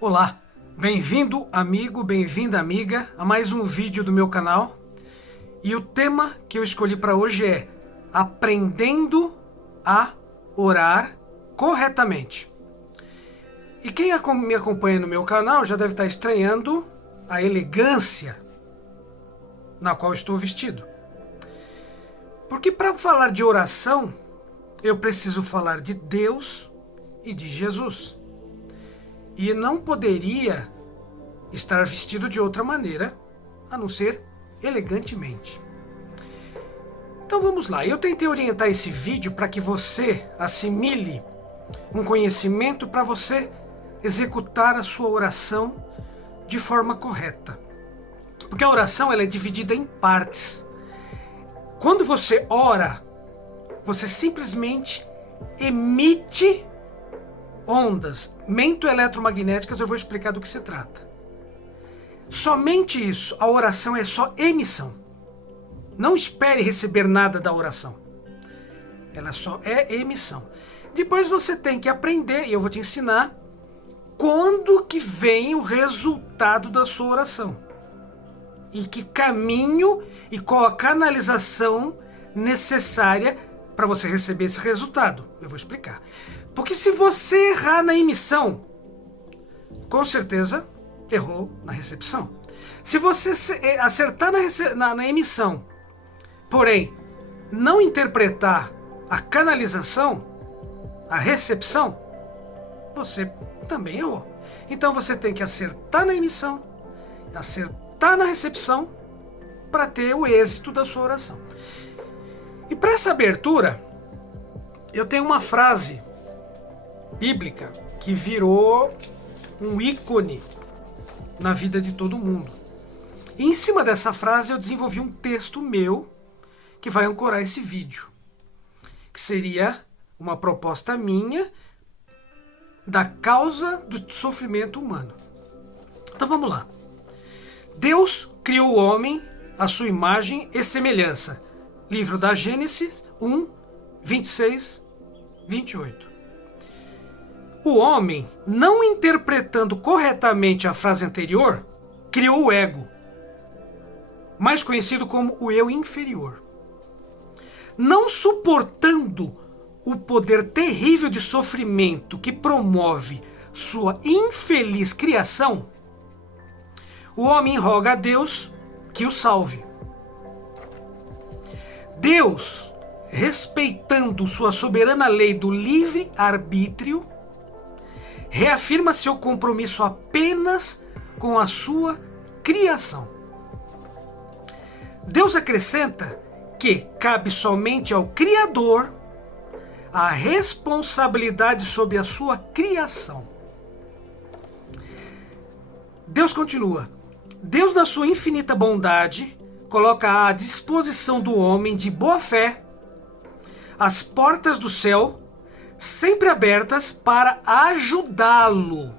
Olá, bem-vindo amigo, bem-vinda amiga a mais um vídeo do meu canal. E o tema que eu escolhi para hoje é Aprendendo a Orar Corretamente. E quem me acompanha no meu canal já deve estar estranhando a elegância na qual estou vestido. Porque para falar de oração, eu preciso falar de Deus e de Jesus. E não poderia estar vestido de outra maneira, a não ser elegantemente. Então vamos lá, eu tentei orientar esse vídeo para que você assimile um conhecimento para você executar a sua oração de forma correta. Porque a oração ela é dividida em partes. Quando você ora, você simplesmente emite ondas mento-eletromagnéticas. Eu vou explicar do que se trata. Somente isso, a oração é só emissão. Não espere receber nada da oração. Ela só é emissão. Depois você tem que aprender, e eu vou te ensinar, quando que vem o resultado da sua oração. E que caminho e qual a canalização necessária para você receber esse resultado. Eu vou explicar. Porque se você errar na emissão, com certeza errou na recepção. Se você acertar na emissão, porém não interpretar a canalização, a recepção, você também errou. Então você tem que acertar na emissão, acertar na recepção para ter o êxito da sua oração. E para essa abertura, eu tenho uma frase bíblica que virou um ícone na vida de todo mundo. E em cima dessa frase eu desenvolvi um texto meu que vai ancorar esse vídeo, que seria uma proposta minha da causa do sofrimento humano. Então vamos lá. Deus criou o homem à sua imagem e semelhança. Livro da Gênesis 1, 26, 28. O homem, não interpretando corretamente a frase anterior, criou o ego, mais conhecido como o eu inferior. Não suportando o poder terrível de sofrimento que promove sua infeliz criação, o homem roga a Deus que o salve. Deus, respeitando sua soberana lei do livre-arbítrio, reafirma seu compromisso apenas com a sua criação. Deus acrescenta que cabe somente ao Criador a responsabilidade sobre a sua criação. Deus continua. Deus, na sua infinita bondade, coloca à disposição do homem de boa fé as portas do céu sempre abertas para ajudá-lo.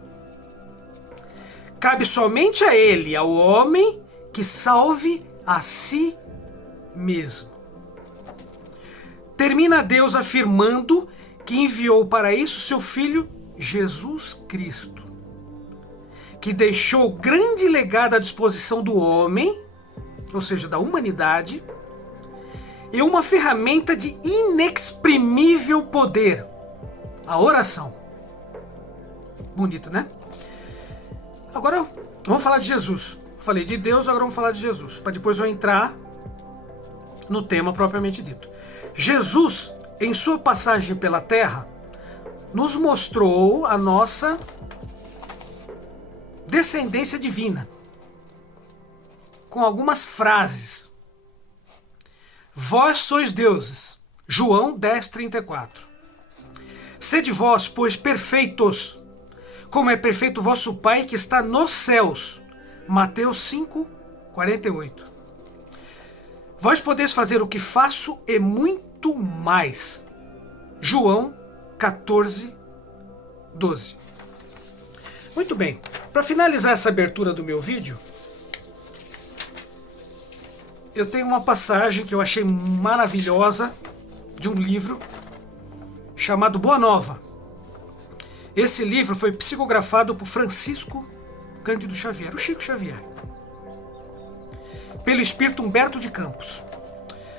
Cabe somente a ele, ao homem, que salve a si mesmo. Termina Deus afirmando que enviou para isso seu Filho Jesus Cristo, que deixou grande legado à disposição do homem, ou seja, da humanidade, e uma ferramenta de inexprimível poder, a oração. Bonito, né? Agora vamos falar de Jesus. Falei de Deus, agora vamos falar de Jesus, para depois eu entrar no tema propriamente dito. Jesus, em sua passagem pela terra, nos mostrou a nossa descendência divina, com algumas frases. Vós sois deuses, João 10:34. Sede vós, pois, perfeitos, como é perfeito o vosso Pai que está nos céus, Mateus 5:48. Vós podeis fazer o que faço e muito mais, João 14:12. Muito bem, para finalizar essa abertura do meu vídeo, eu tenho uma passagem que eu achei maravilhosa de um livro chamado Boa Nova. Esse livro foi psicografado por Francisco Cândido Xavier, o Chico Xavier, pelo espírito Humberto de Campos,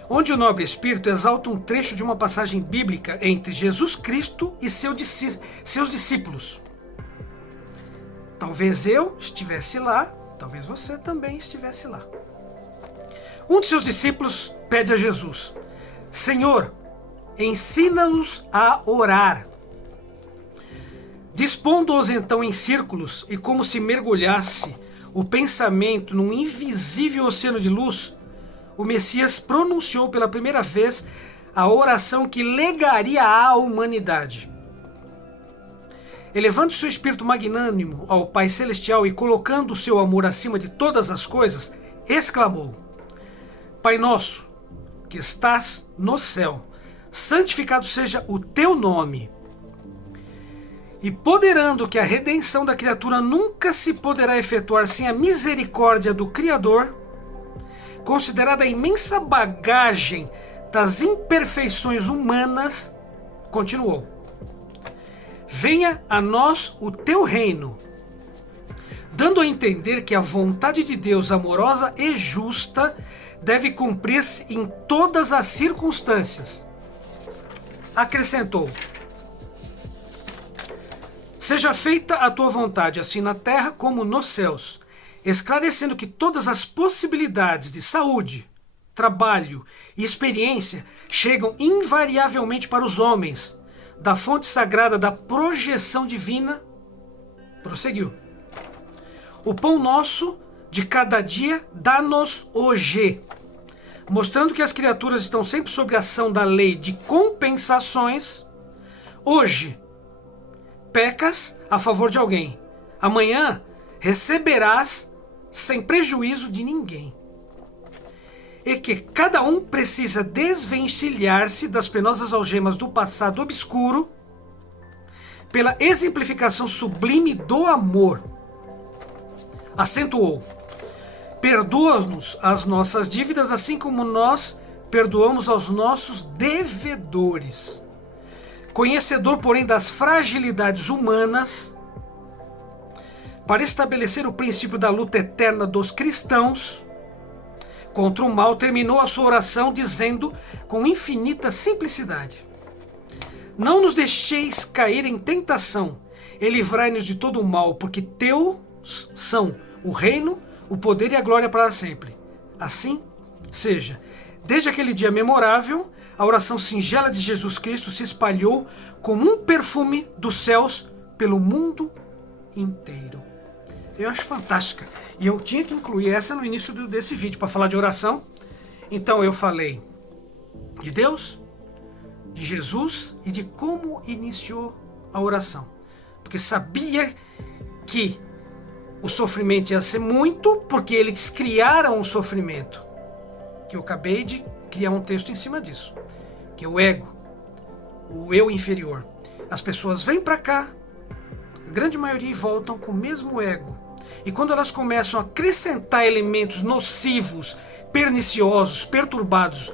onde o nobre espírito exalta um trecho de uma passagem bíblica entre Jesus Cristo e seus discípulos. Talvez eu estivesse lá, talvez você também estivesse lá. Um de seus discípulos pede a Jesus: Senhor, ensina-nos a orar. Dispondo-os então em círculos e como se mergulhasse o pensamento num invisível oceano de luz, o Messias pronunciou pela primeira vez a oração que legaria à humanidade. Elevando seu espírito magnânimo ao Pai Celestial e colocando o seu amor acima de todas as coisas, exclamou: Pai nosso, que estás no céu, santificado seja o teu nome. E poderando que a redenção da criatura nunca se poderá efetuar sem a misericórdia do Criador, considerada a imensa bagagem das imperfeições humanas, continuou: venha a nós o teu reino, dando a entender que a vontade de Deus amorosa e justa deve cumprir-se em todas as circunstâncias. Acrescentou: seja feita a tua vontade, assim na terra como nos céus, esclarecendo que todas as possibilidades de saúde, trabalho e experiência chegam invariavelmente para os homens, da fonte sagrada da projeção divina. Prosseguiu: o pão nosso de cada dia dá-nos hoje, mostrando que as criaturas estão sempre sob a ação da lei de compensações. Hoje pecas a favor de alguém, amanhã receberás sem prejuízo de ninguém. E que cada um precisa desvencilhar-se das penosas algemas do passado obscuro pela exemplificação sublime do amor. Acentuou: perdoa-nos as nossas dívidas, assim como nós perdoamos aos nossos devedores. Conhecedor, porém, das fragilidades humanas, para estabelecer o princípio da luta eterna dos cristãos contra o mal, terminou a sua oração dizendo com infinita simplicidade: não nos deixeis cair em tentação e livrai-nos de todo o mal, porque teus são o reino, o poder e a glória para sempre. Assim seja. Desde aquele dia memorável, a oração singela de Jesus Cristo se espalhou como um perfume dos céus pelo mundo inteiro. Eu acho fantástica. E eu tinha que incluir essa no início desse vídeo para falar de oração. Então eu falei de Deus, de Jesus e de como iniciou a oração. Porque sabia que o sofrimento ia ser muito, porque eles criaram o sofrimento. Que eu acabei de criar um texto em cima disso. Que é o ego, o eu inferior. As pessoas vêm para cá, a grande maioria voltam com o mesmo ego. E quando elas começam a acrescentar elementos nocivos, perniciosos, perturbados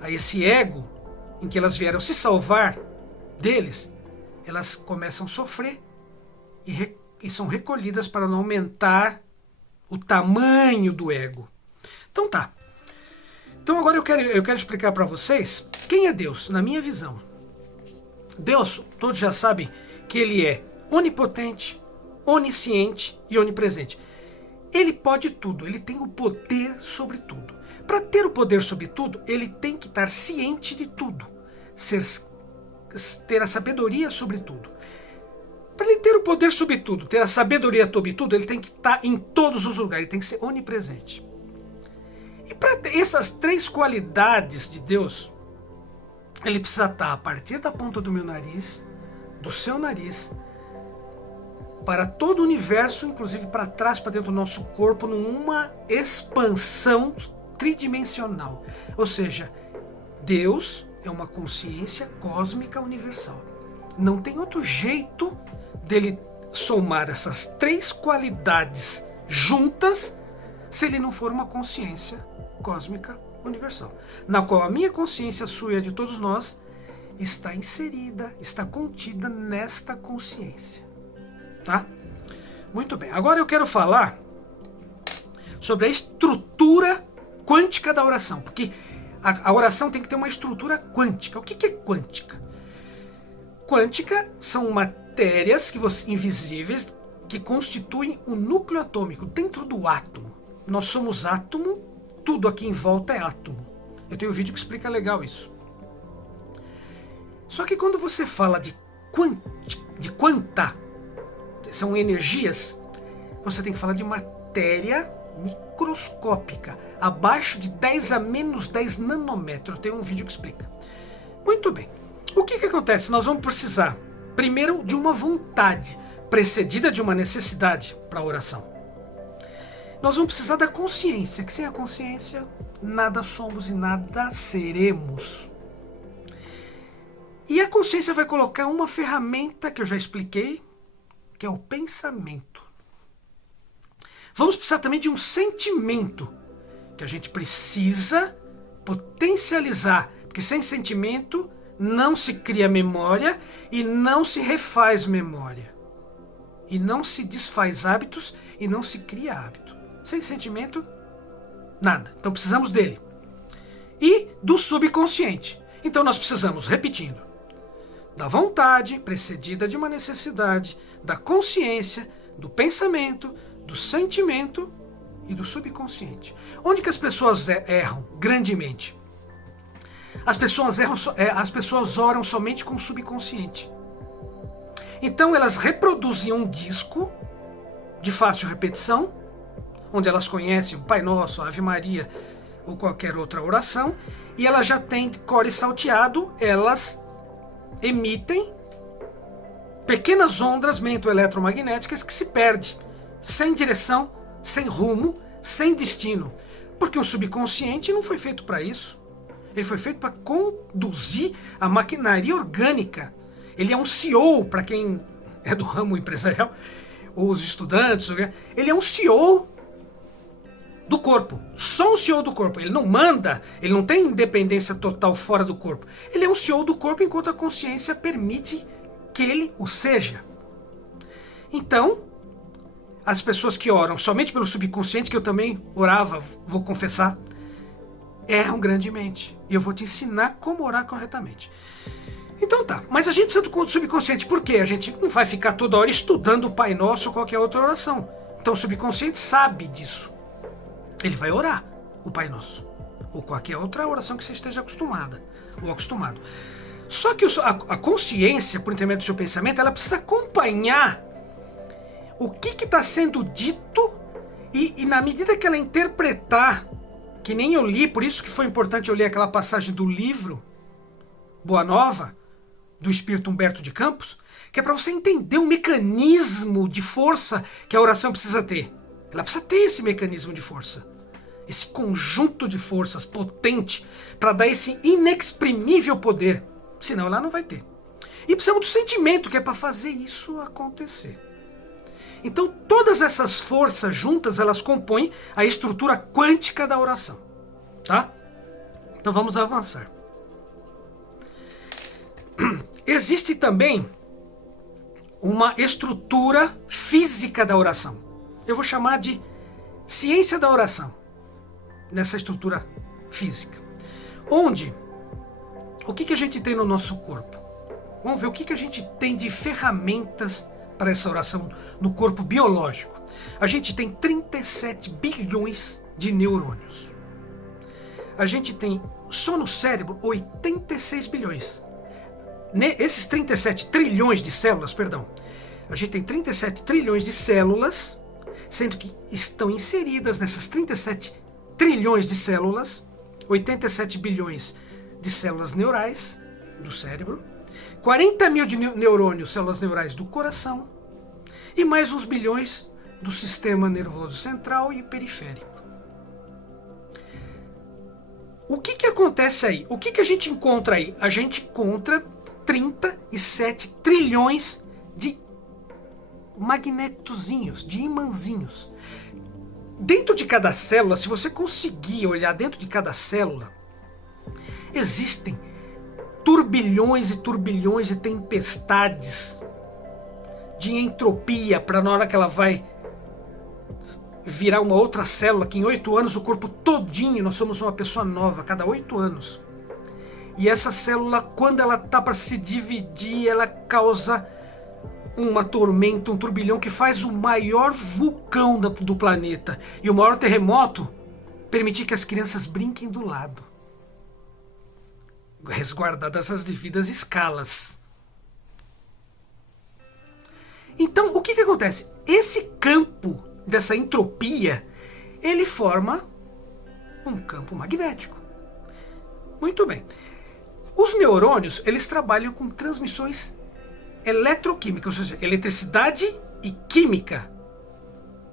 a esse ego, em que elas vieram se salvar deles, elas começam a sofrer e são recolhidas para não aumentar o tamanho do ego. Então tá. Então agora eu quero explicar para vocês quem é Deus, na minha visão. Deus, todos já sabem que Ele é onipotente, onisciente e onipresente. Ele pode tudo, Ele tem o poder sobre tudo. Para ter o poder sobre tudo, Ele tem que estar ciente de tudo, ter a sabedoria sobre tudo. Para Ele ter o poder sobre tudo, ter a sabedoria sobre tudo, Ele tem que estar em todos os lugares, Ele tem que ser onipresente. E para ter essas três qualidades de Deus, Ele precisa estar a partir da ponta do meu nariz, do seu nariz, para todo o universo, inclusive para trás, para dentro do nosso corpo, numa expansão tridimensional. Ou seja, Deus é uma consciência cósmica universal. Não tem outro jeito dele somar essas três qualidades juntas se ele não for uma consciência cósmica universal, na qual a minha consciência, a sua e a de todos nós, está inserida, está contida nesta consciência. Tá? Muito bem. Agora eu quero falar sobre a estrutura quântica da oração, porque a oração tem que ter uma estrutura quântica. O que é quântica? Quântica são matérias invisíveis que constituem o núcleo atômico dentro do átomo. Nós somos átomo, tudo aqui em volta é átomo. Eu tenho um vídeo que explica legal isso. Só que quando você fala de quanta, são energias, você tem que falar de matéria microscópica, abaixo de 10 a menos 10 nanômetros. Eu tenho um vídeo que explica. Muito bem. O que acontece? Nós vamos precisar, primeiro, de uma vontade, precedida de uma necessidade para a oração. Nós vamos precisar da consciência, que sem a consciência, nada somos e nada seremos. E a consciência vai colocar uma ferramenta que eu já expliquei, que é o pensamento. Vamos precisar também de um sentimento, que a gente precisa potencializar, porque sem sentimento não se cria memória e não se refaz memória. E não se desfaz hábitos e não se cria hábito. Sem sentimento, nada. Então precisamos dele. E do subconsciente. Então nós precisamos, repetindo, da vontade precedida de uma necessidade, da consciência, do pensamento, do sentimento e do subconsciente. Onde que as pessoas erram grandemente? As pessoas oram somente com o subconsciente. Então elas reproduzem um disco de fácil repetição, onde elas conhecem o Pai Nosso, a Ave Maria ou qualquer outra oração, e elas já têm core salteado, elas emitem pequenas ondas mento-eletromagnéticas que se perdem, sem direção, sem rumo, sem destino. Porque o subconsciente não foi feito para isso. Ele foi feito para conduzir a maquinaria orgânica. Ele é um CEO, para quem é do ramo empresarial, ou os estudantes, ele é um CEO do corpo, só um CEO do corpo. Ele não manda, ele não tem independência total fora do corpo. Ele é um CEO do corpo enquanto a consciência permite que ele o seja. Então, as pessoas que oram somente pelo subconsciente, que eu também orava, vou confessar, erram grandemente. E eu vou te ensinar como orar corretamente. Então tá, mas a gente precisa do subconsciente. Por quê? A gente não vai ficar toda hora estudando o Pai Nosso ou qualquer outra oração. Então o subconsciente sabe disso. Ele vai orar o Pai Nosso. Ou qualquer outra oração que você esteja acostumada ou acostumado. Só que a consciência, por intermédio do seu pensamento, ela precisa acompanhar o que está sendo dito e na medida que ela interpretar, que nem eu li, por isso que foi importante eu ler aquela passagem do livro Boa Nova, do Espírito Humberto de Campos, que é para você entender o mecanismo de força que a oração precisa ter. Ela precisa ter esse mecanismo de força, esse conjunto de forças potente para dar esse inexprimível poder, senão ela não vai ter. E precisamos do sentimento, que é para fazer isso acontecer. Então todas essas forças juntas, elas compõem a estrutura quântica da oração. Tá? Então vamos avançar. Existe também uma estrutura física da oração. Eu vou chamar de ciência da oração, nessa estrutura física. Onde, o que a gente tem no nosso corpo? Vamos ver o que a gente tem de ferramentas para essa oração no corpo biológico. A gente tem 37 bilhões de neurônios. A gente tem, só no cérebro, 86 bilhões. Esses 37 trilhões de células, perdão, a gente tem 37 trilhões de células, sendo que estão inseridas nessas 37 trilhões de células, 87 bilhões de células neurais do cérebro, 40 mil de neurônios, células neurais do coração, e mais uns bilhões do sistema nervoso central e periférico. O que acontece aí? O que a gente encontra aí? A gente encontra 37 trilhões de magnetozinhos, de imãzinhos. Dentro de cada célula, se você conseguir olhar dentro de cada célula, existem turbilhões e turbilhões de tempestades de entropia para na hora que ela vai virar uma outra célula, que em 8 anos o corpo todinho, nós somos uma pessoa nova a cada 8 anos. E essa célula, quando ela está para se dividir, ela causa uma tormenta, um turbilhão que faz o maior vulcão do planeta e o maior terremoto permitir que as crianças brinquem do lado, resguardadas as devidas escalas. Então, o que acontece? Esse campo dessa entropia, ele forma um campo magnético. Muito bem. Os neurônios, eles trabalham com transmissões eletroquímicas, ou seja, eletricidade e química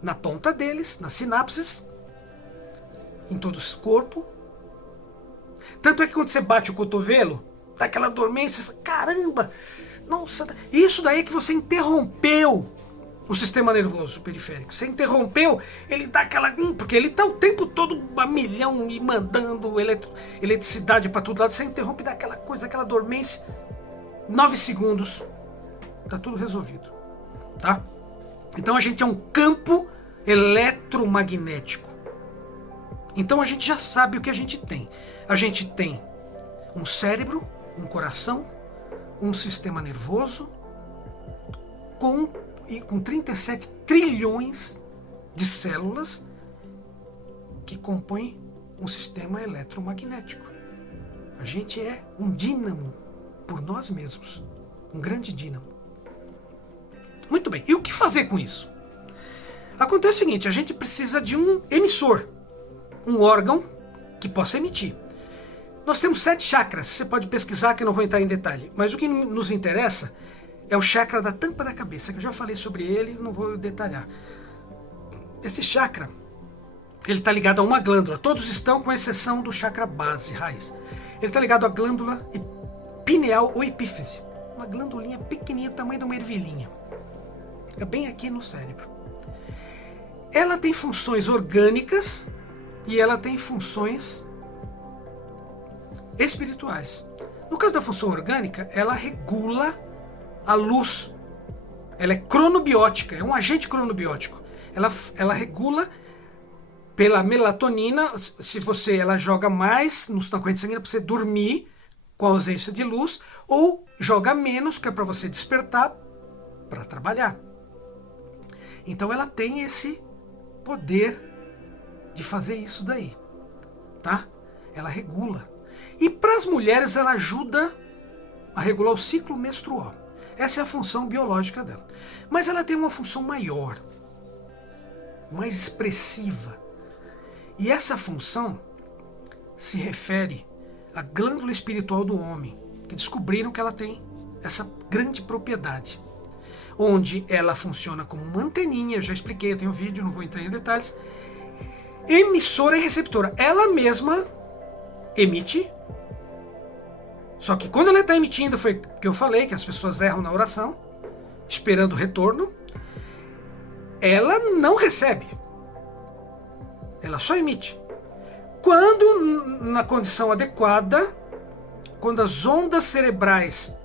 na ponta deles, nas sinapses, em todo o corpo. Tanto é que quando você bate o cotovelo, dá aquela dormência, você fala, caramba, nossa, isso daí é que você interrompeu o sistema nervoso periférico. Você interrompeu, ele dá aquela... porque ele está o tempo todo a milhão e mandando eletricidade para todo lado. Você interrompe e dá aquela coisa, aquela dormência. 9 segundos, está tudo resolvido. Tá? Então a gente é um campo eletromagnético. Então a gente já sabe o que a gente tem. A gente tem um cérebro, um coração, um sistema nervoso com 37 trilhões de células que compõem um sistema eletromagnético. A gente é um dínamo por nós mesmos, um grande dínamo. Muito bem, e o que fazer com isso? Acontece o seguinte, a gente precisa de um emissor, um órgão que possa emitir. Nós temos 7 chakras, você pode pesquisar que eu não vou entrar em detalhe, mas o que nos interessa é o chakra da tampa da cabeça, que eu já falei sobre ele, não vou detalhar. Esse chakra, ele está ligado a uma glândula, todos estão com exceção do chakra base, raiz. Ele está ligado à glândula pineal ou epífise, uma glândulinha pequenininha, do tamanho de uma ervilhinha. Fica bem aqui no cérebro. Ela tem funções orgânicas e ela tem funções espirituais. No caso da função orgânica, ela regula a luz. Ela é cronobiótica, é um agente cronobiótico. Ela regula pela melatonina, ela joga mais na corrente sanguínea para você dormir com a ausência de luz, ou joga menos, que é para você despertar para trabalhar. Então ela tem esse poder de fazer isso daí, tá? Ela regula. E para as mulheres ela ajuda a regular o ciclo menstrual. Essa é a função biológica dela. Mas ela tem uma função maior, mais expressiva. E essa função se refere à glândula espiritual do homem, que descobriram que ela tem essa grande propriedade, onde ela funciona como uma anteninha, eu já expliquei, eu tenho um vídeo, não vou entrar em detalhes, emissora e receptora. Ela mesma emite, só que quando ela está emitindo, foi o que eu falei, que as pessoas erram na oração, esperando o retorno, ela não recebe, ela só emite. Quando, na condição adequada, quando as ondas cerebrais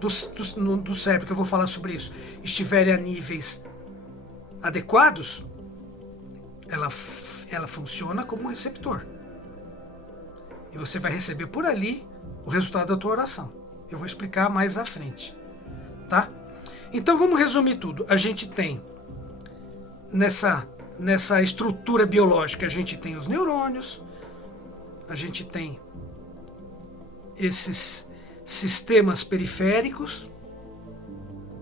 do cérebro, que eu vou falar sobre isso, estiverem a níveis adequados, ela funciona como um receptor. E você vai receber por ali o resultado da tua oração. Eu vou explicar mais à frente, tá? Então vamos resumir tudo. A gente tem nessa estrutura biológica, a gente tem os neurônios, a gente tem esses sistemas periféricos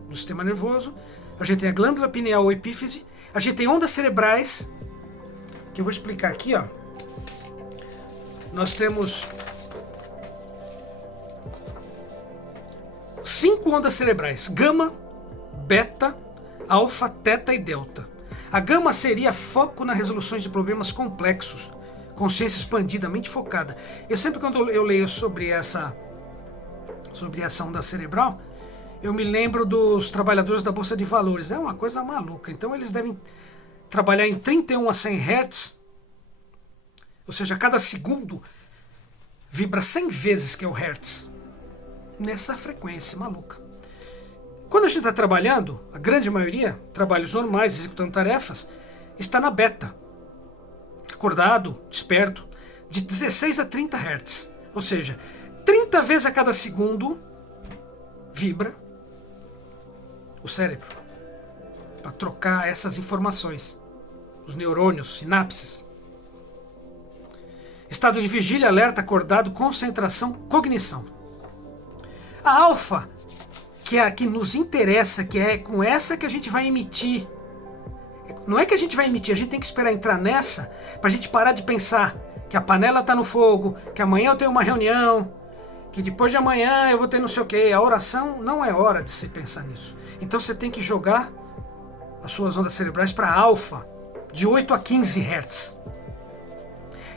do sistema nervoso, a gente tem a glândula pineal ou epífise, a gente tem ondas cerebrais, que eu vou explicar aqui, ó. Nós temos 5 ondas cerebrais: gama, beta, alfa, teta e delta. A gama seria foco na resolução de problemas complexos, consciência expandida, mente focada. Eu sempre, quando eu leio sobre essa onda cerebral, eu me lembro dos trabalhadores da Bolsa de Valores. É uma coisa maluca. Então eles devem trabalhar em 31 a 100 Hz, ou seja, cada segundo vibra 100 vezes, que é o Hertz. nessa frequência maluca. Quando a gente está trabalhando, a grande maioria, trabalhos normais, executando tarefas, está na beta. Acordado, desperto, de 16 a 30 Hz. Ou seja, 30 vezes a cada segundo vibra o cérebro para trocar essas informações. Os neurônios, sinapses. Estado de vigília, alerta, acordado, concentração, cognição. A alfa, que é a que nos interessa, que é com essa que a gente vai emitir. Não é que a gente vai emitir, a gente tem que esperar entrar nessa para a gente parar de pensar que a panela está no fogo, que amanhã eu tenho uma reunião, que depois de amanhã eu vou ter não sei o que. A oração não é hora de se pensar nisso. Então você tem que jogar as suas ondas cerebrais para alfa, de 8 a 15 Hz.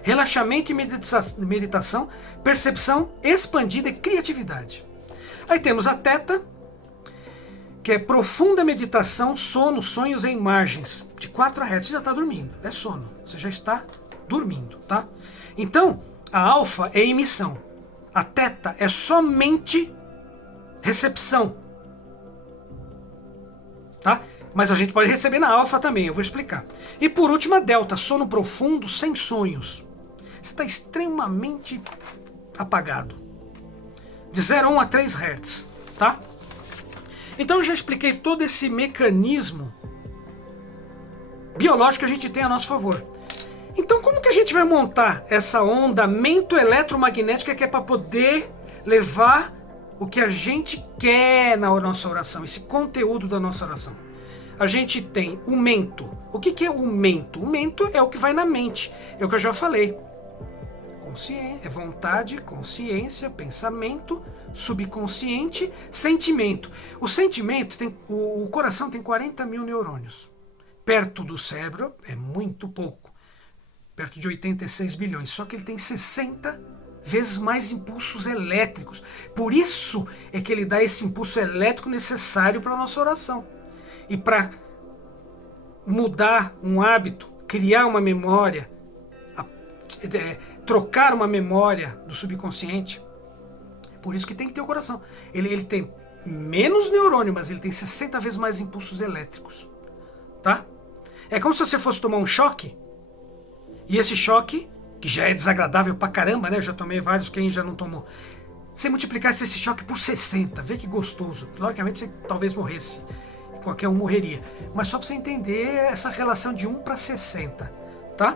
Relaxamento e meditação, percepção expandida e criatividade. Aí temos a teta, que é profunda meditação, sono, sonhos e imagens, de 4 a Hz. Você já está dormindo, é sono, você já está dormindo, tá? Então, a alfa é emissão, a teta é somente recepção, tá? Mas a gente pode receber na alfa também, eu vou explicar. E por último, a delta, sono profundo, sem sonhos. Você está extremamente apagado, de 0 a 1 a 3 Hz, tá? Então eu já expliquei todo esse mecanismo biológico que a gente tem a nosso favor. Então como que a gente vai montar essa onda mento-eletromagnética que é para poder levar o que a gente quer na nossa oração, esse conteúdo da nossa oração? A gente tem o mento. O que é o mento? O mento é o que vai na mente, é o que eu já falei. Consciência, é vontade, consciência, pensamento, subconsciente, sentimento. O sentimento tem, o coração tem 40 mil neurônios. Perto do cérebro é muito pouco, perto de 86 bilhões. Só que ele tem 60 vezes mais impulsos elétricos. Por isso é que ele dá esse impulso elétrico necessário para a nossa oração. E para mudar um hábito, criar uma memória, trocar uma memória do subconsciente. Por isso que tem que ter o coração. Ele tem menos neurônio, mas ele tem 60 vezes mais impulsos elétricos. Tá? É como se você fosse tomar um choque, e esse choque, que já é desagradável pra caramba, né? Eu já tomei vários, quem já não tomou. Você multiplicasse esse choque por 60, vê que gostoso. Logicamente você talvez morresse. Qualquer um morreria. Mas só pra você entender essa relação de 1 para 60. Tá?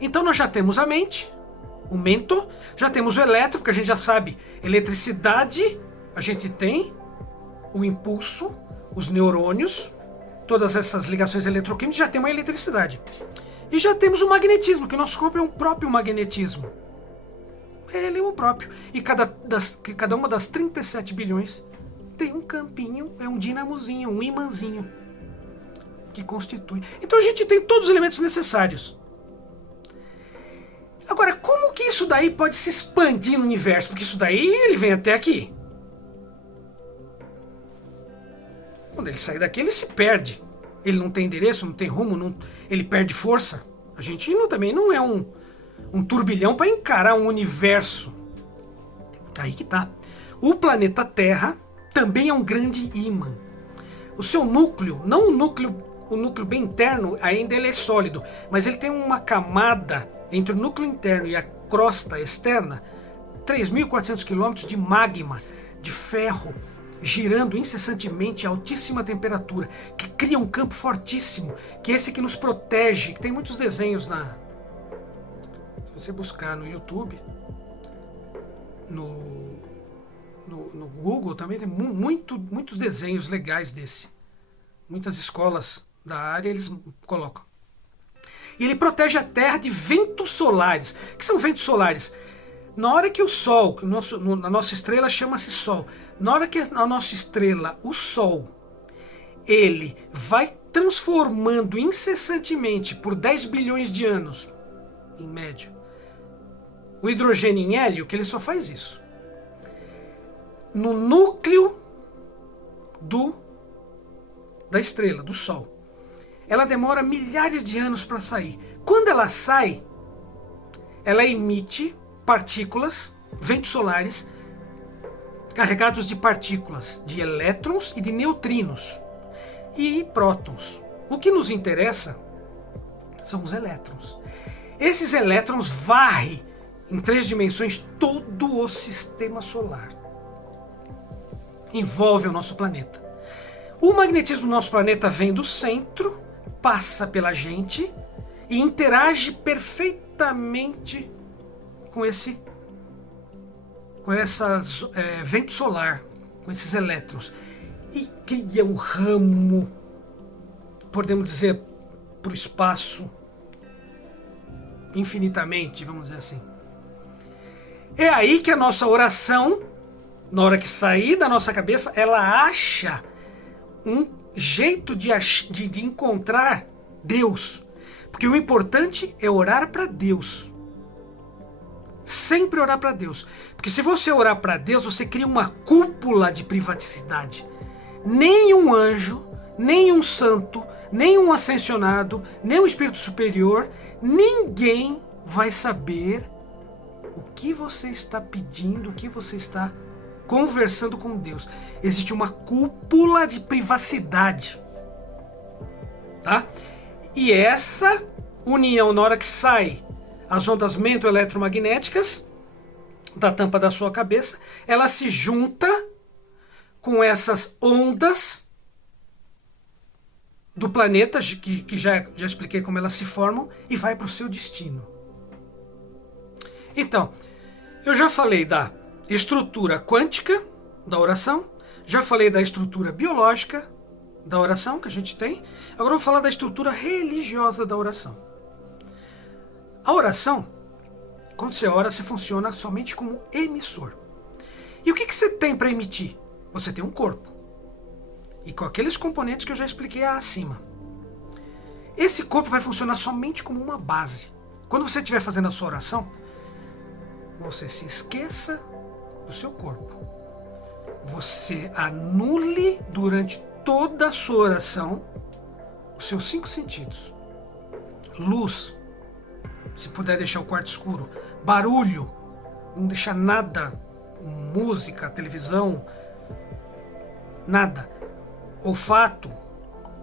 Então nós já temos a mente, o mento, já temos o elétrico, que a gente já sabe, eletricidade, a gente tem o impulso, os neurônios, todas essas ligações eletroquímicas, já tem uma eletricidade. E já temos o magnetismo, que o nosso corpo é um próprio magnetismo. Ele é um próprio. E cada uma das 37 bilhões tem um campinho, é um dinamozinho, um imãzinho, que constitui. Então a gente tem todos os elementos necessários. Agora, como que isso daí pode se expandir no universo? Porque isso daí, ele vem até aqui. Quando ele sai daqui, ele se perde. Ele não tem endereço, não tem rumo, ele perde força. A gente também não é um turbilhão para encarar um universo. Aí que tá. O planeta Terra também é um grande ímã. O seu núcleo, não o núcleo bem interno, ainda ele é sólido, mas ele tem uma camada entre o núcleo interno e a crosta externa, 3.400 km de magma, de ferro, girando incessantemente a altíssima temperatura, que cria um campo fortíssimo, que é esse que nos protege, que tem muitos desenhos se você buscar no YouTube, no Google também tem muitos desenhos legais desse. Muitas escolas da área eles colocam. E ele protege a Terra de ventos solares. O que são ventos solares? Na hora que o Sol, a nossa estrela chama-se Sol, na hora que a nossa estrela, o Sol, ele vai transformando incessantemente por 10 bilhões de anos, em média, o hidrogênio em hélio, que ele só faz isso. No núcleo da estrela, do Sol. Ela demora milhares de anos para sair. Quando ela sai, ela emite partículas, ventos solares, carregados de partículas, de elétrons e de neutrinos e prótons. O que nos interessa são os elétrons. Esses elétrons varrem em 3 dimensões todo o sistema solar. Envolve o nosso planeta. O magnetismo do nosso planeta vem do centro, passa pela gente e interage perfeitamente com esse vento solar, com esses elétrons, e cria um ramo, podemos dizer, para o espaço, infinitamente, vamos dizer assim. É aí que a nossa oração, na hora que sair da nossa cabeça, ela acha um jeito de encontrar Deus. Porque o importante é orar para Deus. Sempre orar para Deus. Porque se você orar para Deus, você cria uma cúpula de privacidade. Nenhum anjo, nenhum santo, nenhum ascensionado, nenhum espírito superior, ninguém vai saber o que você está pedindo, o que você está conversando com Deus. Existe uma cúpula de privacidade. Tá? E essa união, na hora que sai as ondas mento-eletromagnéticas da tampa da sua cabeça, ela se junta com essas ondas do planeta, que já expliquei como elas se formam, e vai para o seu destino. Então, eu já falei da estrutura quântica da oração, já falei da estrutura biológica da oração que a gente tem, agora eu vou falar da estrutura religiosa da oração. A oração, quando você ora, você funciona somente como emissor. E o que você tem para emitir? Você tem um corpo. E com aqueles componentes que eu já expliquei acima. Esse corpo vai funcionar somente como uma base. Quando você estiver fazendo a sua oração, você se esqueça do seu corpo. Você anule durante toda a sua oração os seus 5 sentidos. Luz, se puder deixar o quarto escuro. Barulho, não deixar nada. Música, televisão, nada. Olfato,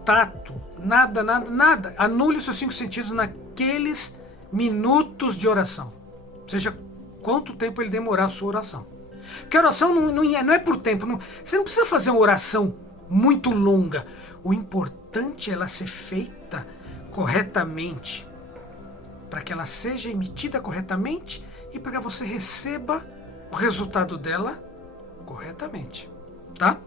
tato, nada. Anule os seus 5 sentidos naqueles minutos de oração. Seja quanto tempo ele demorar a sua oração. Porque a oração não é por tempo. Você não precisa fazer uma oração muito longa. O importante é ela ser feita corretamente. Para que ela seja emitida corretamente e para que você receba o resultado dela corretamente. Tá?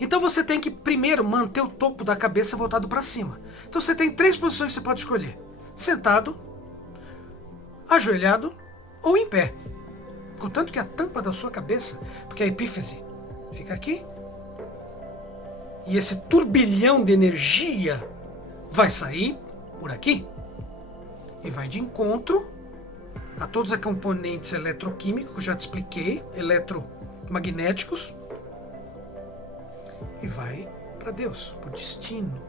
Então você tem que primeiro manter o topo da cabeça voltado para cima. Então você tem 3 posições que você pode escolher. Sentado, ajoelhado ou em pé. Contanto que a tampa da sua cabeça, porque a epífise fica aqui, e esse turbilhão de energia vai sair por aqui e vai de encontro a todos os componentes eletroquímicos que eu já te expliquei, eletromagnéticos, e vai para Deus, para o destino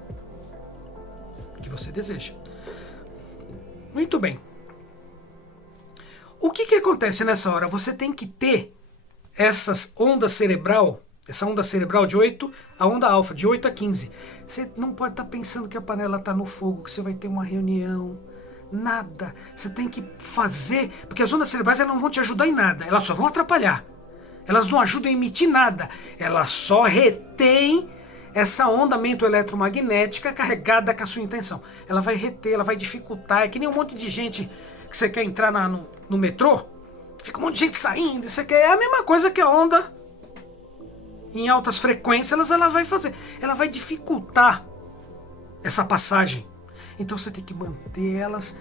que você deseja. Muito bem. O que acontece nessa hora? Você tem que ter essa onda cerebral de 8, a onda alfa, de 8 a 15. Você não pode estar pensando que a panela está no fogo, que você vai ter uma reunião. Nada. Você tem que fazer, porque as ondas cerebrais elas não vão te ajudar em nada, elas só vão atrapalhar. Elas não ajudam a emitir nada. Elas só retêm essa onda mento-eletromagnética carregada com a sua intenção. Ela vai reter, ela vai dificultar. É que nem um monte de gente que você quer entrar no metrô, fica um monte de gente saindo, você quer. É a mesma coisa que a onda em altas frequências, ela vai fazer. Ela vai dificultar essa passagem. Então você tem que manter elas.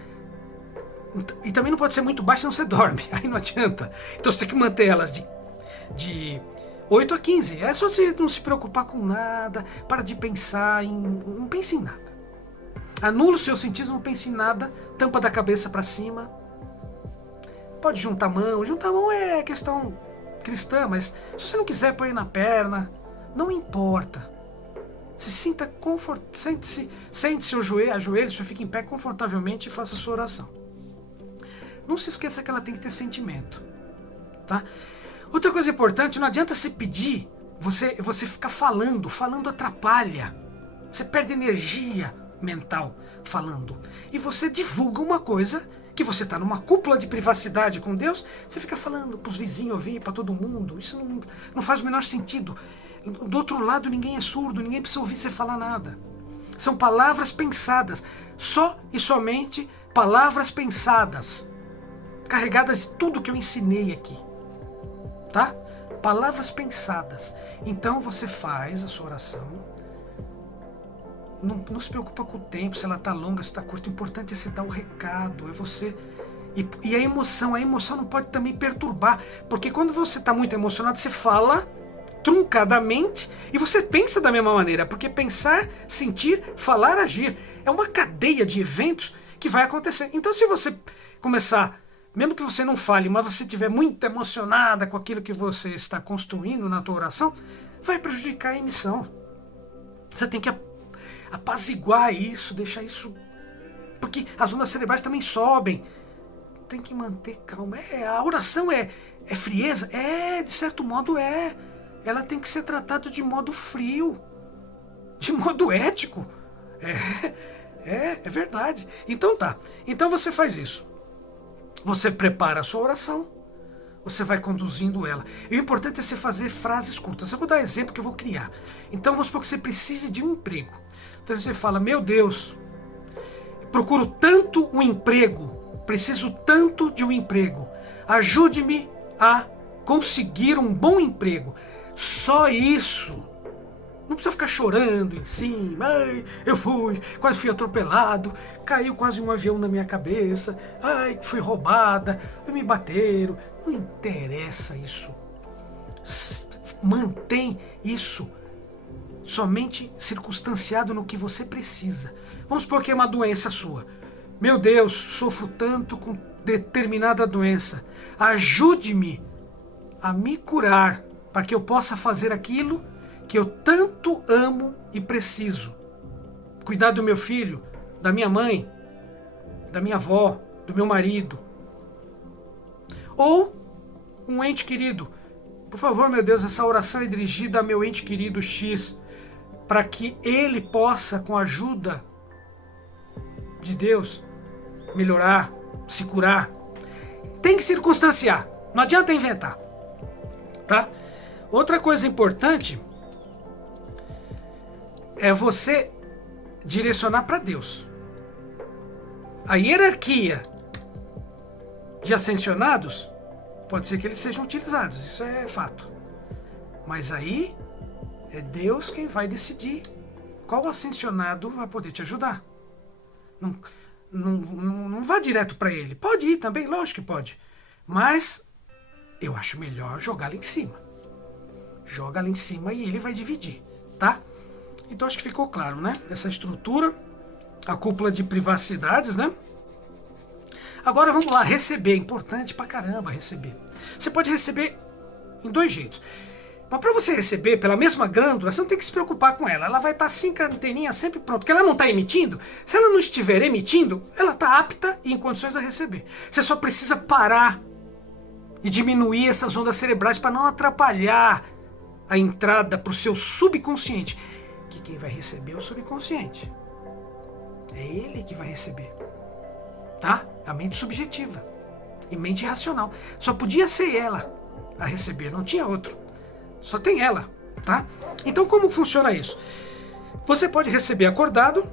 E também não pode ser muito baixo, senão você dorme. Aí não adianta. Então você tem que manter elas de 8 a 15. É só você não se preocupar com nada. Para de pensar em. Não pense em nada. Anula os seus sentidos, não pense em nada. Tampa da cabeça para cima. Pode juntar a mão. Juntar a mão é questão cristã, mas se você não quiser, põe na perna. Não importa. Se sinta confortável. Sente-se ajoelhe, só fique em pé confortavelmente e faça a sua oração. Não se esqueça que ela tem que ter sentimento. Tá? Outra coisa importante, não adianta você pedir, você ficar falando atrapalha. Você perde energia mental falando. E você divulga uma coisa que você está numa cúpula de privacidade com Deus, você fica falando para os vizinhos ouvir, para todo mundo. Isso não faz o menor sentido. Do outro lado ninguém é surdo, ninguém precisa ouvir você falar nada. São palavras pensadas, só e somente palavras pensadas, carregadas de tudo que eu ensinei aqui, tá? Palavras pensadas. Então você faz a sua oração. Não se preocupa com o tempo, se ela está longa, se está curta. O importante é você dar o recado, é você. E a emoção não pode também perturbar, porque quando você está muito emocionado, você fala truncadamente e você pensa da mesma maneira, porque pensar, sentir, falar, agir é uma cadeia de eventos que vai acontecer. Então, se você começar, mesmo que você não fale, mas você estiver muito emocionada com aquilo que você está construindo na tua oração, vai prejudicar a emissão. Você tem que apaziguar isso, deixar isso, porque as ondas cerebrais também sobem. Tem que manter calma. A oração é frieza? De certo modo é. Ela tem que ser tratada de modo frio, de modo ético. É verdade. Então tá. Então você faz isso. Você prepara a sua oração, você vai conduzindo ela. E o importante é você fazer frases curtas. Eu vou dar um exemplo que eu vou criar. Então vamos supor que você precise de um emprego. Então você fala: meu Deus, procuro tanto um emprego, preciso tanto de um emprego. Ajude-me a conseguir um bom emprego. Só isso. Não precisa ficar chorando em cima. Ai, eu quase fui atropelado, caiu quase um avião na minha cabeça. Ai, fui roubada, me bateram. Não interessa isso. Mantém isso somente circunstanciado no que você precisa. Vamos supor que é uma doença sua. Meu Deus, sofro tanto com determinada doença. Ajude-me a me curar, para que eu possa fazer aquilo que eu tanto amo e preciso. Cuidar do meu filho, da minha mãe, da minha avó, do meu marido. Ou um ente querido. Por favor, meu Deus, essa oração é dirigida a meu ente querido X, para que ele possa, com a ajuda de Deus, melhorar, se curar. Tem que circunstanciar. Não adianta inventar. Tá? Outra coisa importante é você direcionar para Deus. A hierarquia de ascensionados pode ser que eles sejam utilizados, isso é fato. Mas aí é Deus quem vai decidir qual ascensionado vai poder te ajudar. Não vá direto para ele. Pode ir também, lógico que pode. Mas eu acho melhor jogar lá em cima. Joga lá em cima e ele vai dividir, tá? Então acho que ficou claro, né? Essa estrutura, a cúpula de privacidades, né? Agora vamos lá, receber. Importante pra caramba receber. Você pode receber em dois jeitos. Mas para você receber pela mesma glândula, você não tem que se preocupar com ela. Ela vai estar assim com a anteninha sempre pronta. Porque ela não está emitindo. Se ela não estiver emitindo, ela está apta e em condições a receber. Você só precisa parar e diminuir essas ondas cerebrais para não atrapalhar a entrada para o seu subconsciente. Que quem vai receber é o subconsciente. É ele que vai receber. Tá? A mente subjetiva. E mente racional. Só podia ser ela a receber, não tinha outro. Só tem ela, tá? Então como funciona isso? Você pode receber acordado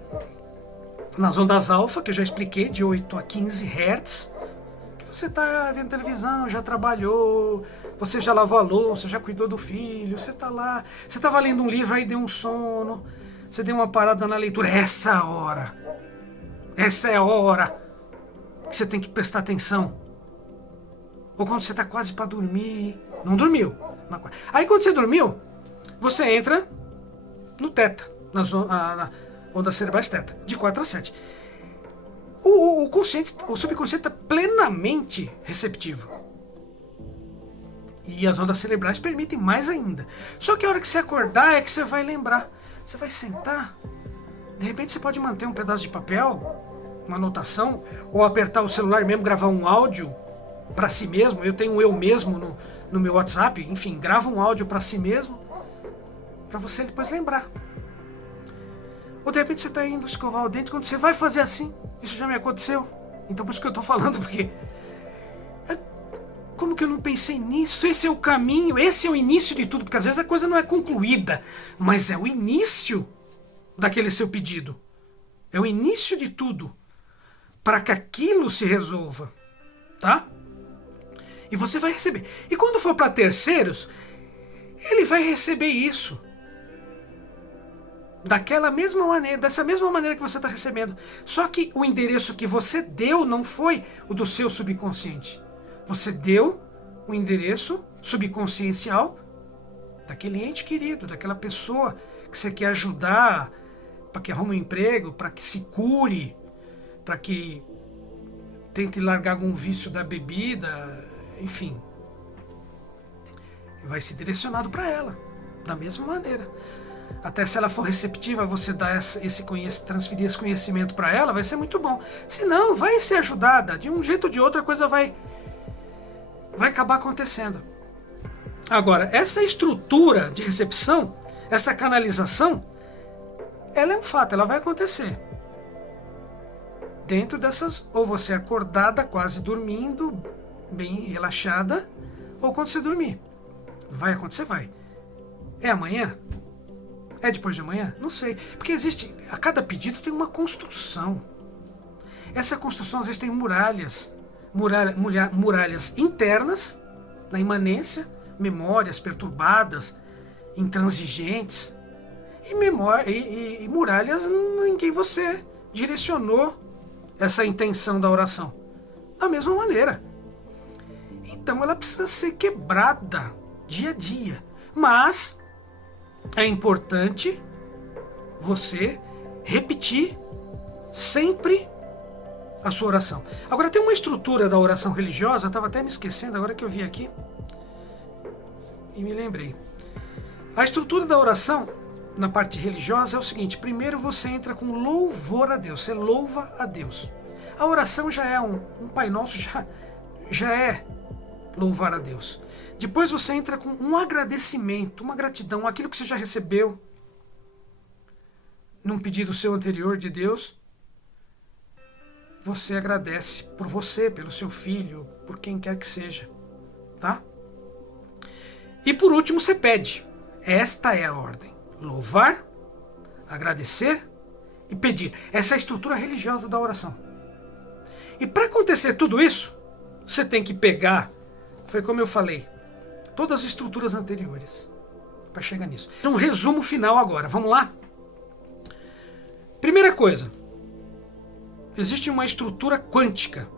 nas ondas alfa, que eu já expliquei, de 8 a 15 Hz, que você está vendo televisão, já trabalhou, você já lavou a louça, já cuidou do filho, você está lá, você estava lendo um livro, aí deu um sono, você deu uma parada na leitura. Essa é a hora que você tem que prestar atenção. Ou quando você está quase para dormir, não dormiu. Aí quando você dormiu, você entra no teta, na ondas cerebrais teta, de 4 a 7. O subconsciente está plenamente receptivo. E as ondas cerebrais permitem mais ainda. Só que a hora que você acordar é que você vai lembrar. Você vai sentar, de repente você pode manter um pedaço de papel, uma anotação, ou apertar o celular mesmo, gravar um áudio para si mesmo. Eu tenho um eu mesmo no meu WhatsApp, enfim, grava um áudio para si mesmo, para você depois lembrar. Ou de repente você está indo escovar o dente, quando você vai fazer assim, isso já me aconteceu. Então por isso que eu estou falando, porque como que eu não pensei nisso? Esse é o caminho, esse é o início de tudo, porque às vezes a coisa não é concluída, mas é o início daquele seu pedido. É o início de tudo, para que aquilo se resolva, tá? E você vai receber. E quando for para terceiros, ele vai receber isso daquela mesma maneira, dessa mesma maneira que você está recebendo. Só que o endereço que você deu não foi o do seu subconsciente. Você deu o endereço subconsciencial daquele ente querido, daquela pessoa que você quer ajudar, para que arrume um emprego, para que se cure, para que tente largar algum vício da bebida, enfim. Vai ser direcionado para ela, da mesma maneira. Até se ela for receptiva, você dar transferir esse conhecimento para ela, vai ser muito bom. Se não, vai ser ajudada. De um jeito ou de outro, a coisa vai acabar acontecendo. Agora, essa estrutura de recepção, essa canalização, ela é um fato, ela vai acontecer. Dentro dessas, ou você acordada, quase dormindo, bem relaxada, ou quando você dormir. Vai acontecer? Vai. É amanhã? É depois de amanhã? Não sei. Porque a cada pedido tem uma construção. Essa construção às vezes tem muralhas internas, na imanência, memórias perturbadas, intransigentes, e muralhas em quem você direcionou essa intenção da oração. Da mesma maneira. Então ela precisa ser quebrada dia a dia. Mas é importante você repetir sempre a sua oração. Agora tem uma estrutura da oração religiosa, eu estava até me esquecendo agora que eu vi aqui e me lembrei. A estrutura da oração na parte religiosa é o seguinte: primeiro você entra com louvor a Deus, você louva a Deus. A oração já é um Pai Nosso, já é louvar a Deus. Depois você entra com um agradecimento, uma gratidão, aquilo que você já recebeu num pedido seu anterior de Deus. Você agradece por você, pelo seu filho, por quem quer que seja, tá? E por último você pede. Esta é a ordem: louvar, agradecer e pedir. Essa é a estrutura religiosa da oração. E para acontecer tudo isso, você tem que pegar, foi como eu falei, todas as estruturas anteriores para chegar nisso. Então, um resumo final agora. Vamos lá? Primeira coisa, existe uma estrutura quântica.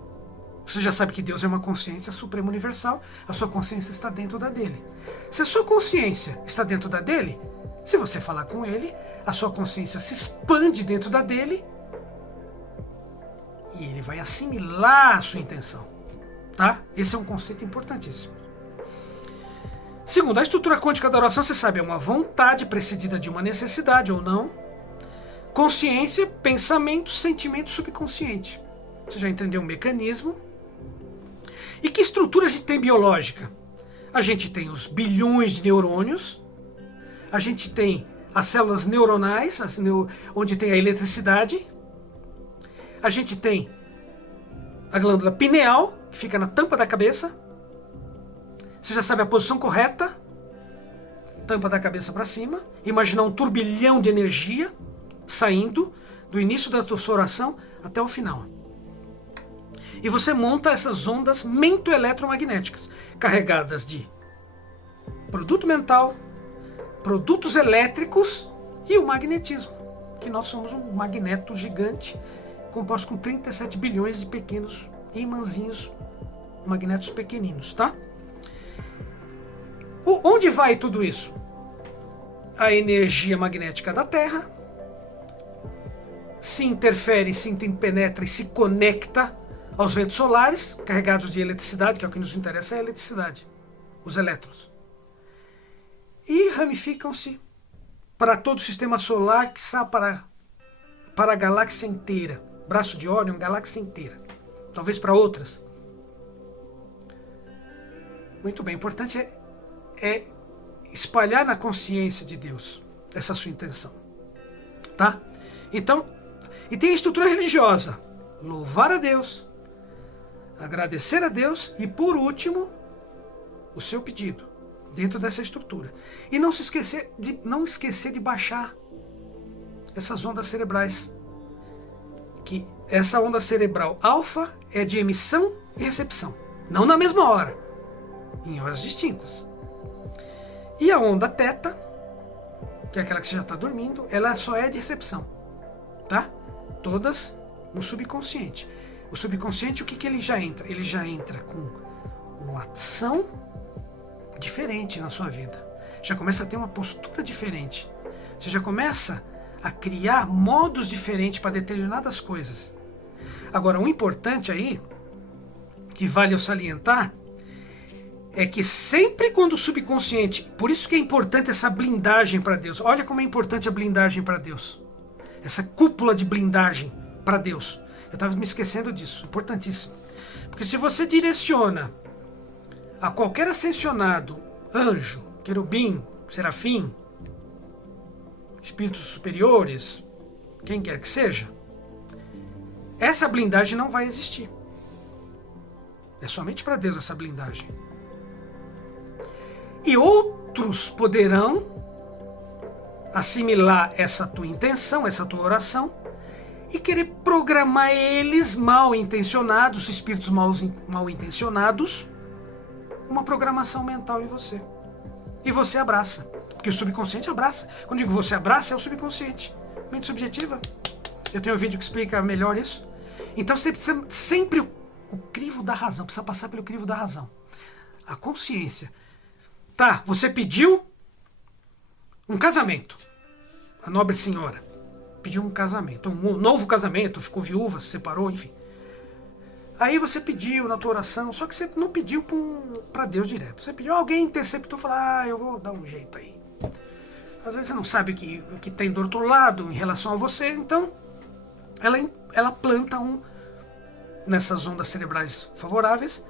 Você já sabe que Deus é uma consciência suprema universal, a sua consciência está dentro da dele. Se a sua consciência está dentro da dele, se você falar com ele, a sua consciência se expande dentro da dele e ele vai assimilar a sua intenção. Tá? Esse é um conceito importantíssimo. Segundo, a estrutura quântica da oração, você sabe, é uma vontade precedida de uma necessidade ou não. Consciência, pensamento, sentimento subconsciente. Você já entendeu o mecanismo? E que estrutura a gente tem biológica? A gente tem os bilhões de neurônios, a gente tem as células neuronais, onde tem a eletricidade, a gente tem a glândula pineal, que fica na tampa da cabeça. Você já sabe a posição correta, tampa da cabeça para cima. Imaginar um turbilhão de energia saindo do início da sua oração até o final. E você monta essas ondas mento-eletromagnéticas, carregadas de produto mental, produtos elétricos e o magnetismo, que nós somos um magneto gigante, composto com 37 bilhões de pequenos imãzinhos, magnetos pequeninos, tá? Onde vai tudo isso? A energia magnética da Terra se interfere, se interpenetra e se conecta aos ventos solares, carregados de eletricidade, que é o que nos interessa, é a eletricidade, os elétrons. E ramificam-se para todo o sistema solar, que está para a galáxia inteira. Braço de Órion, galáxia inteira. Talvez para outras. Muito bem. O importante é espalhar na consciência de Deus essa sua intenção. Tá? Então, e tem a estrutura religiosa. Louvar a Deus, agradecer a Deus e, por último, o seu pedido, dentro dessa estrutura. E não esquecer de baixar essas ondas cerebrais. Que essa onda cerebral alfa é de emissão e recepção. Não na mesma hora, em horas distintas. E a onda teta, que é aquela que você já está dormindo, ela só é de recepção. Tá? Todas no subconsciente. O subconsciente, o que ele já entra? Ele já entra com uma ação diferente na sua vida. Já começa a ter uma postura diferente. Você já começa a criar modos diferentes para determinadas coisas. Agora, o importante aí, que vale eu salientar, é que sempre quando o subconsciente... Por isso que é importante essa blindagem para Deus. Olha como é importante a blindagem para Deus. Essa cúpula de blindagem para Deus. Eu estava me esquecendo disso. Importantíssimo. Porque se você direciona a qualquer ascensionado, anjo, querubim, serafim, espíritos superiores, quem quer que seja, essa blindagem não vai existir. É somente para Deus essa blindagem. E outros poderão assimilar essa tua intenção, essa tua oração, e querer programar eles mal intencionados, espíritos mal intencionados, uma programação mental em você. E você abraça. Porque o subconsciente abraça. Quando digo você abraça, é o subconsciente. Mente subjetiva. Eu tenho um vídeo que explica melhor isso. Então você precisa sempre o crivo da razão. Precisa passar pelo crivo da razão. A consciência. Tá, você pediu um casamento. A nobre senhora pediu um casamento. Um novo casamento, ficou viúva, se separou, enfim. Aí você pediu na tua oração, só que você não pediu para Deus direto. Você pediu, alguém interceptou e falou, eu vou dar um jeito aí. Às vezes você não sabe o que tem do outro lado em relação a você, então ela planta nessas ondas cerebrais favoráveis,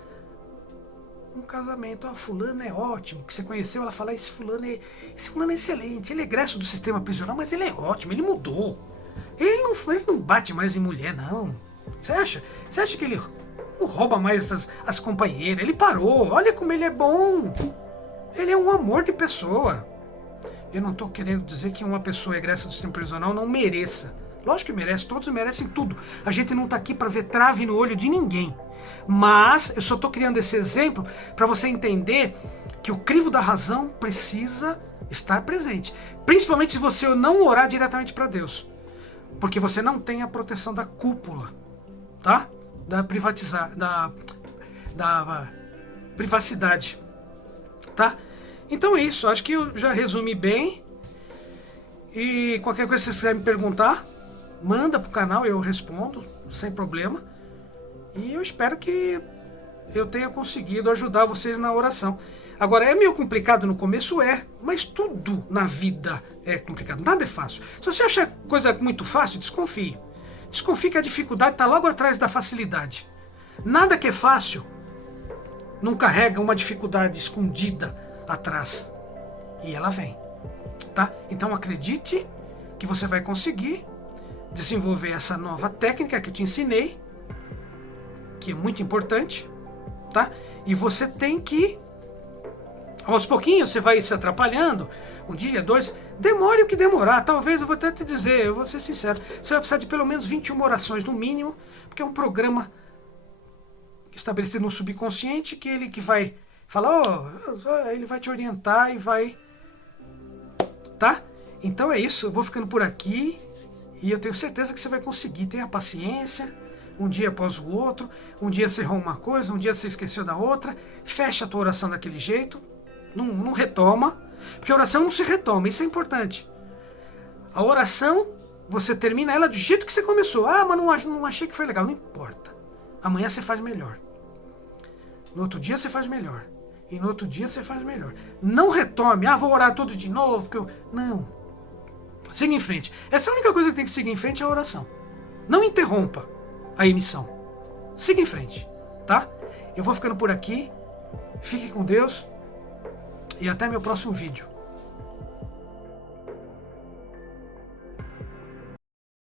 um casamento. Fulano é ótimo, que você conheceu, ela fala, esse fulano é excelente, ele é egresso do sistema prisional, mas ele é ótimo, ele mudou. Ele não bate mais em mulher, não. Você acha que ele não rouba mais as companheiras? Ele parou, olha como ele é bom. Ele é um amor de pessoa. Eu não estou querendo dizer que uma pessoa egressa do sistema prisional não mereça. Lógico que merece, todos merecem tudo. A gente não está aqui para ver trave no olho de ninguém. Mas eu só estou criando esse exemplo para você entender que o crivo da razão precisa estar presente. Principalmente se você não orar diretamente para Deus. Porque você não tem a proteção da cúpula, tá? Da privacidade, tá? Então é isso, acho que eu já resumi bem. E qualquer coisa que você quiser me perguntar, manda pro canal, eu respondo, sem problema. E eu espero que eu tenha conseguido ajudar vocês na oração. Agora, é meio complicado no começo, mas tudo na vida é complicado, nada é fácil. Se você achar coisa muito fácil, desconfie. Desconfie que a dificuldade está logo atrás da facilidade. Nada que é fácil não carrega uma dificuldade escondida atrás. E ela vem. Tá? Então acredite que você vai conseguir desenvolver essa nova técnica que eu te ensinei, que é muito importante. Tá? E você tem que, aos pouquinhos, você vai se atrapalhando. Um dia, dois, demore o que demorar. Talvez, eu vou até te dizer, eu vou ser sincero, você vai precisar de pelo menos 21 orações no mínimo, porque é um programa estabelecido no subconsciente que ele que vai falar, ele vai te orientar e vai... Tá? Então é isso, eu vou ficando por aqui e eu tenho certeza que você vai conseguir. Tenha paciência, um dia após o outro, um dia você errou uma coisa, um dia você esqueceu da outra, fecha a tua oração daquele jeito, não retoma, porque a oração não se retoma, isso é importante. A oração, você termina ela do jeito que você começou. Mas não achei que foi legal, não importa. Amanhã você faz melhor. No outro dia você faz melhor. E no outro dia você faz melhor. Não retome, vou orar tudo de novo. Não. Siga em frente. Essa é a única coisa que tem que seguir em frente, é a oração. Não interrompa a emissão. Siga em frente, tá? Eu vou ficando por aqui. Fique com Deus e até meu próximo vídeo.